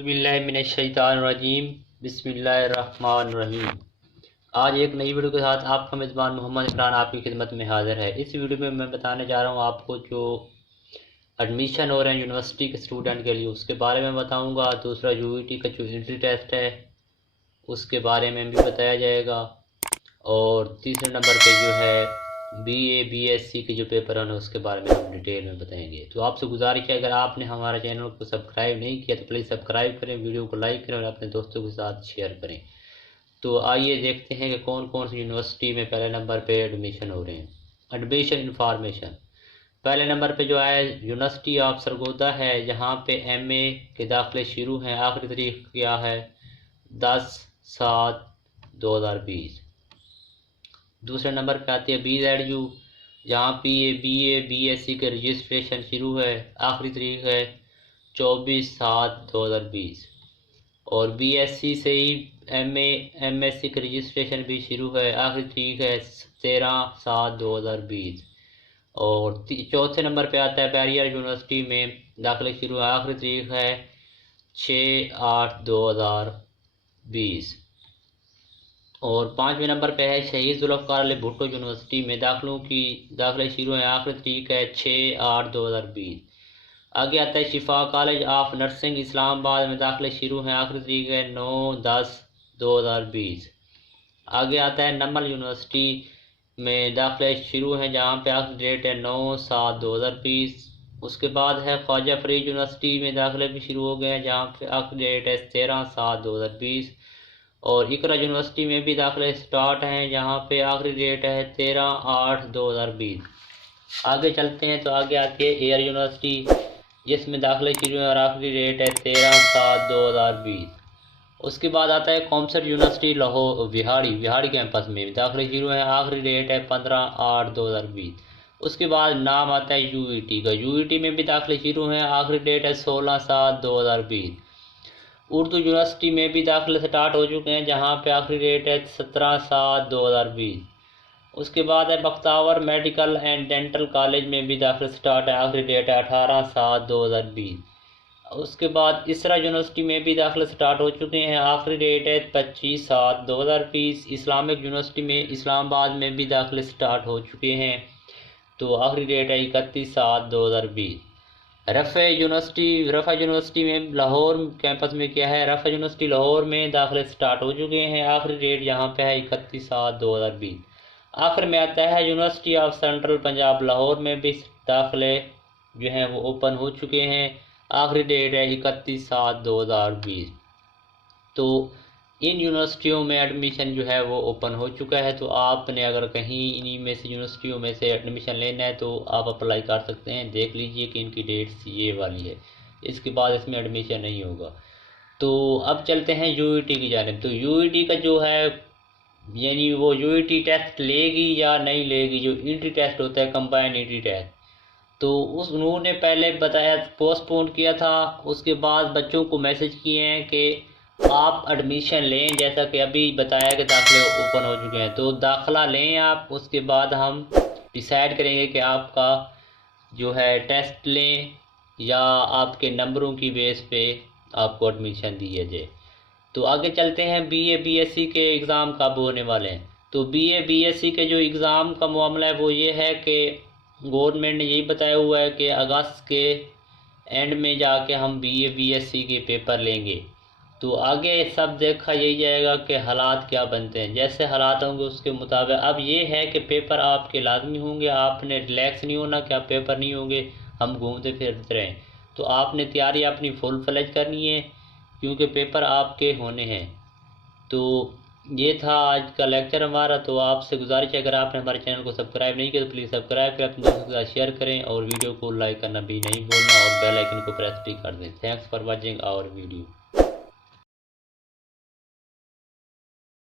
बिल्लाहि मिनश्शैतानिर्रजीम बिस्मिल्लाहिर्रहमानिर्रहीम। आज एक नई वीडियो के साथ आपका मेज़बान मोहम्मद इमरान आपकी खिदमत में हाज़िर है। इस वीडियो में मैं बताने जा रहा हूँ आपको जो एडमिशन हो रहे हैं यूनिवर्सिटी के स्टूडेंट के लिए उसके बारे में बताऊँगा। दूसरा यूईटी का जो एंट्री टेस्ट है उसके बारे में भी बताया जाएगा, और तीसरे नंबर पे जो है बीए बीएससी के जो पेपर हैं उसके बारे में हम डिटेल में बताएंगे। तो आपसे गुजारिश है, अगर आपने हमारे चैनल को सब्सक्राइब नहीं किया तो प्लीज़ सब्सक्राइब करें, वीडियो को लाइक करें और अपने दोस्तों के साथ शेयर करें। तो आइए देखते हैं कि कौन कौन सी यूनिवर्सिटी में पहले नंबर पे एडमिशन हो रहे हैं। एडमिशन इंफॉर्मेशन पहले नंबर पे जो है यूनिवर्सिटी ऑफ सरगोदा है, जहाँ पे एमए के दाखिले शुरू हैं। आखिरी तारीख क्या है 10/7/2020। दूसरे नंबर पे आती है BZU, जहाँ बीए बीएससी के रजिस्ट्रेशन शुरू है। आखिरी तारीख है 24/7/2020। और बीएससी से ही एमएससी का रजिस्ट्रेशन भी शुरू है। आखिरी तारीख है 13/7/2020। और चौथे नंबर पे आता है बैरियर यूनिवर्सिटी में दाखिले शुरू है। आखिरी तारीख है 6/8/2020। और पाँचवें नंबर पे है शहीद जुल्फ़िकार अली भुट्टो यूनिवर्सिटी में दाखिले शुरू हैं। आखिरी तारीख है 6/8/2020। आगे आता है शिफा कॉलेज ऑफ नर्सिंग इस्लामाबाद में दाखिले शुरू हैं। आखिरी तारीख है 9/10/2020। आगे आता है नमल यूनिवर्सिटी में दाखिले शुरू हैं, जहाँ पे आखिरी डेट है 9/7/2020। उसके बाद है ख्वाजा फरीद यूनिवर्सिटी में दाखिले भी शुरू हो गए हैं, जहाँ पे आखिरी डेट है 13/7/2020। और इकरा यूनिवर्सिटी में भी दाखिले स्टार्ट हैं, जहाँ पे आखिरी डेट है 13/8/2020। आगे चलते हैं तो आगे आती है एयर यूनिवर्सिटी, जिसमें दाखिले शुरू हैं और आखिरी डेट है 13/7/2020। उसके बाद आता है कॉमसर यूनिवर्सिटी लाहौर विहाड़ी कैंपस में दाखिले शुरू हैं। आखिरी डेट है 15/8/2020। उसके बाद नाम आता है यूईटी में भी दाखिले शुरू हैं। आखिरी डेट है 16/7/2020। उर्दू यूनिवर्सिटी में भी दाखिले स्टार्ट हो चुके हैं, जहाँ पे आखिरी डेट है 17/7/2020। उसके बाद है Bakhtawar medical and dental college में भी दाखिले स्टार्ट है। आखिरी डेट है 18/7/2020। उसके बाद इसरा यूनिवर्सिटी में भी दाखिले स्टार्ट हो चुके हैं। आखिरी डेट है 25/7/2020। इस्लामिक यूनिवर्सिटी में इस्लामाबाद में भी दाखिले स्टार्ट हो चुके हैं, तो आखिरी डेट है 31/7/2020। रफ़ा यूनिवर्सिटी में लाहौर कैंपस में क्या है, रफ़ा यूनिवर्सिटी लाहौर में दाखिले स्टार्ट हो चुके हैं। आखिरी डेट यहाँ पे है 31/7/2020। आखिर में आता है university of central Punjab Lahore में भी दाखिले जो हैं वो ओपन हो चुके हैं। आखिरी डेट है 31/7/2020। तो इन यूनिवर्सिटियों में एडमिशन जो है वो ओपन हो चुका है। तो आपने अगर कहीं इन्हीं में से यूनिवर्सिटियों में से एडमिशन लेना है तो आप अप्लाई कर सकते हैं। देख लीजिए कि इनकी डेट्स ये वाली है, इसके बाद इसमें एडमिशन नहीं होगा। तो अब चलते हैं यूईटी की जानिब। तो यूईटी का जो है यानी वो यूईटी टेस्ट लेगी या नहीं लेगी, जो एंट्री टेस्ट होता है कंबाइंड एंट्री टेस्ट, तो उन्होंने पहले बताया पोस्टपोन किया था। उसके बाद बच्चों को मैसेज किए हैं कि आप एडमिशन लें, जैसा कि अभी बताया कि दाखिले ओपन हो चुके हैं, तो दाखिला लें आप। उसके बाद हम डिसाइड करेंगे कि आपका जो है टेस्ट लें या आपके नंबरों की बेस पे आपको एडमिशन दिया जाए। तो आगे चलते हैं बीए बीएससी के एग्ज़ाम कब होने वाले हैं। तो बीए बीएससी के जो एग्ज़ाम का मामला है वो ये है कि गवर्नमेंट ने यही बताया हुआ है कि अगस्त के एंड में जाके हम बीए बीएससी के पेपर लेंगे। तो आगे सब देखा यही जाएगा कि हालात क्या बनते हैं, जैसे हालात होंगे उसके मुताबिक। अब ये है कि पेपर आपके लाजमी होंगे, आपने रिलैक्स नहीं होना कि आप पेपर नहीं होंगे हम घूमते फिरते रहें। तो आपने तैयारी अपनी फुल फ्लेज करनी है, क्योंकि पेपर आपके होने हैं। तो ये था आज का लेक्चर हमारा। तो आपसे गुजारिश है, अगर आपने हमारे चैनल को सब्सक्राइब नहीं किया तो प्लीज़ सब्सक्राइब करें, अपने दोस्तों के साथ शेयर करें और वीडियो को लाइक करना भी नहीं भूलना और बेल आइकन को प्रेस भी कर दें। Thanks for watching our video.